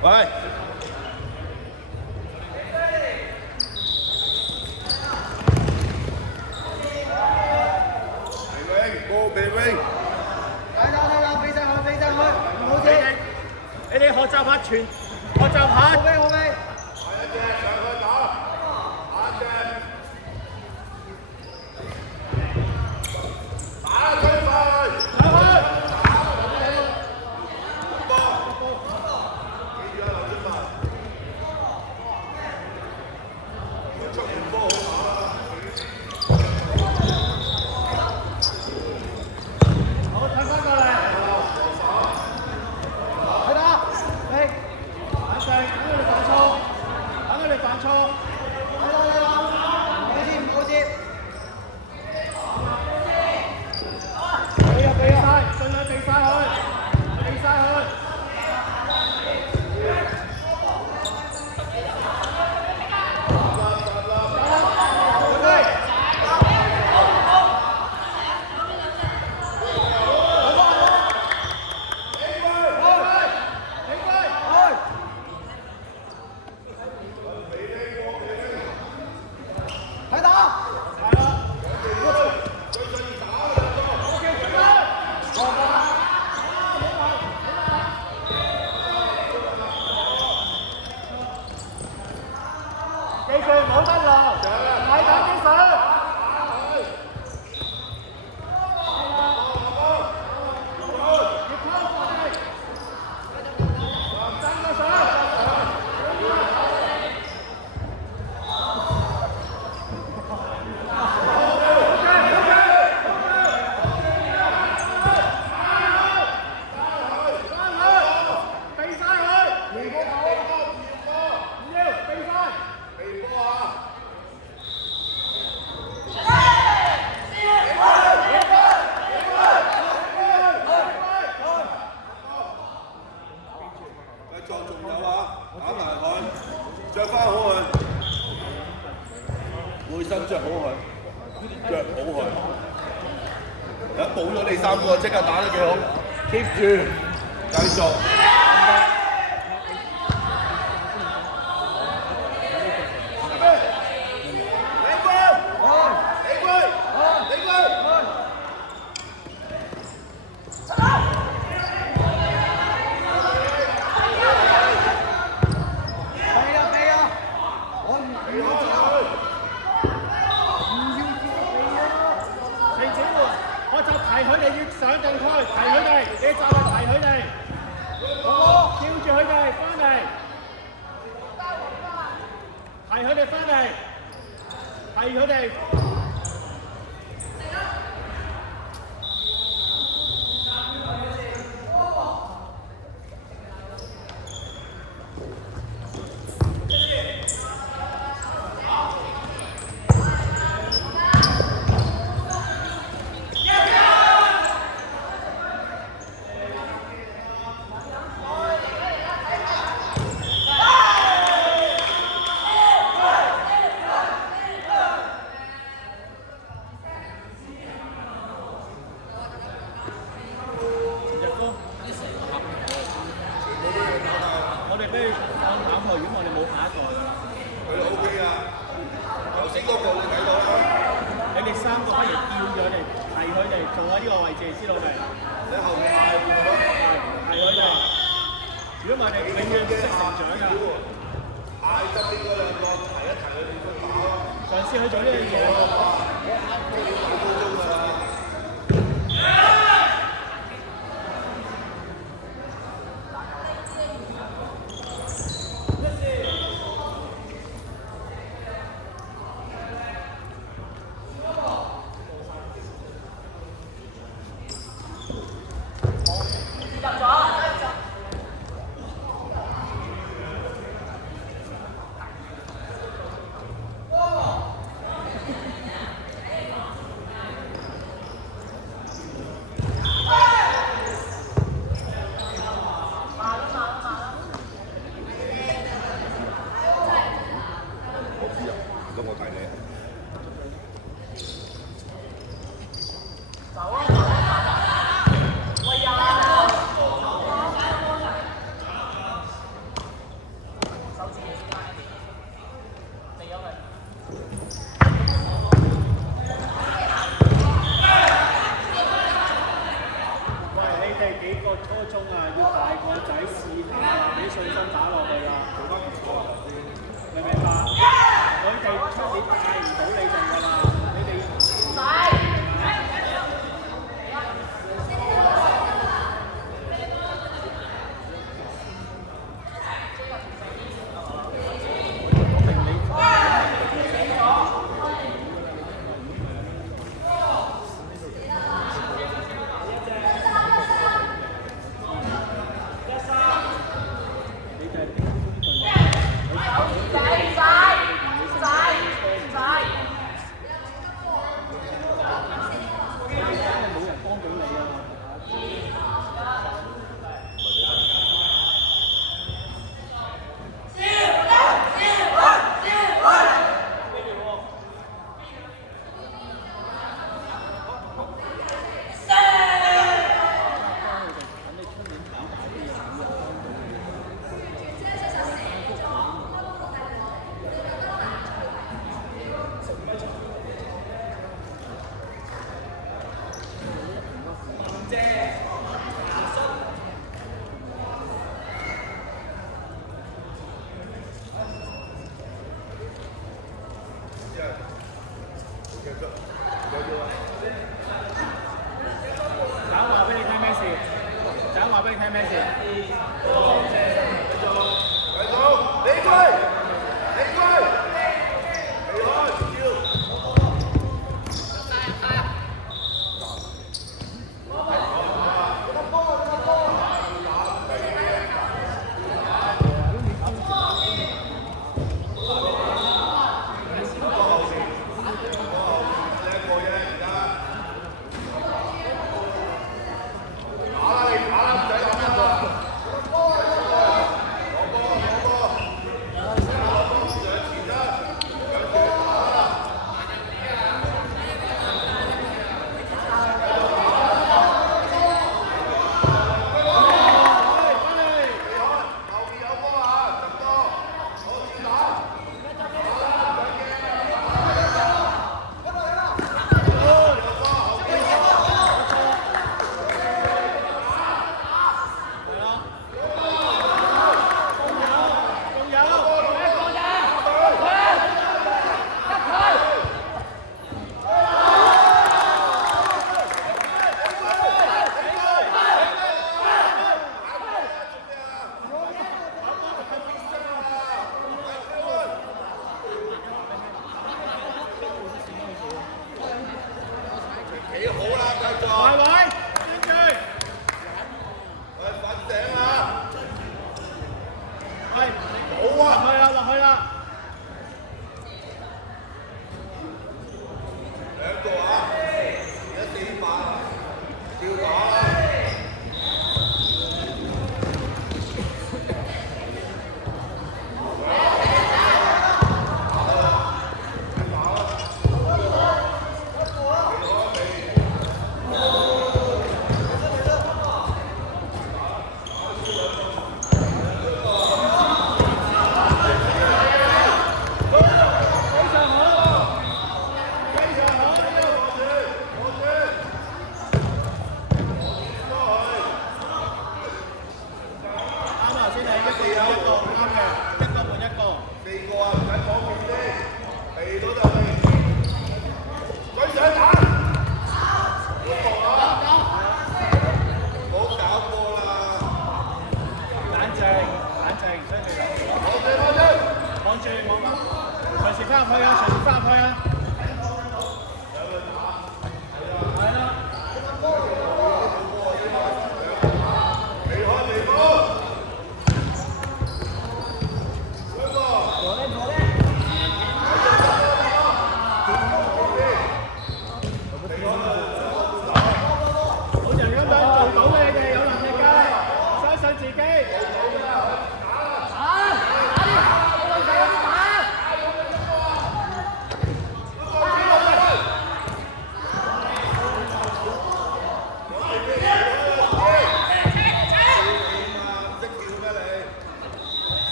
喂。高鼻 wing， 睇到，飛上去，唔好接。你哋學習下學習下。好飛。下一隻上去打，下一隻打推快，上去。波，記住啊，劉天文，佢出完波好打啦。好，睇翻過嚟。去打，飛。反正等佢哋犯錯，等佢哋犯錯。睇到，唔好接。避晒，盡量避晒佢，避晒佢。睇打。記住冇得落，快打啲水。着翻好佢，背心着好佢，着好佢。一補咗你三個，即刻打得幾好 ，keep 住，繼續。提佢哋越上定區，提佢哋，你就係提佢哋，好，叫住佢哋翻嚟，提佢哋翻嚟，提佢哋。我哋俾佢放膽去，如果我哋冇下一個㗎。佢 OK 啊，頭先嗰個你睇到啦。你哋三個不如叫咗佢哋，提佢哋做喺呢個位置，知道未？你後面嗌佢，提佢哋。如果唔係，你永遠唔識成長㗎。嗌側邊嗰兩個提一提佢點樣打咯。嘗試去做呢樣嘢。嗰個鐘啊，要大個仔試下，俾信心打落去啦。明唔明白？佢哋出年帶唔到你哋㗎啦，你哋。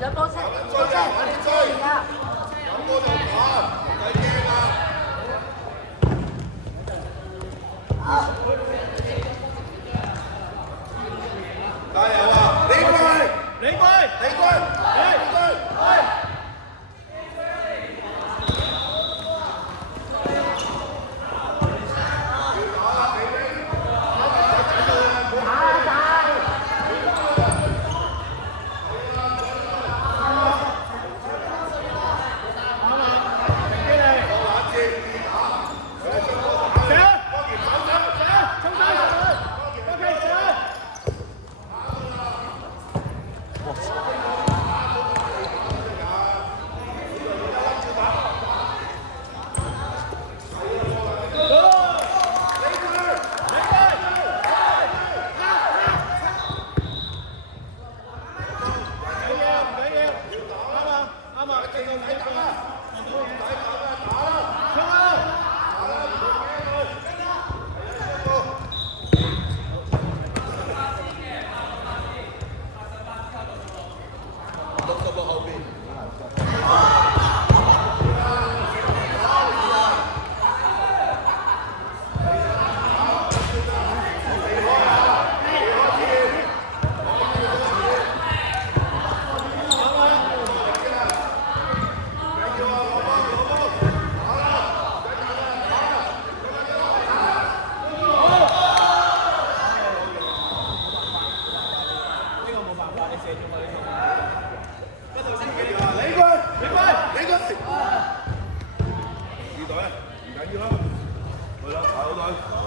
有波車，有波車，快啲追！有波就打，唔使驚啊！加油啊！李貴，李貴，李貴，李貴，二隊唔緊要啦，去啦，排好隊。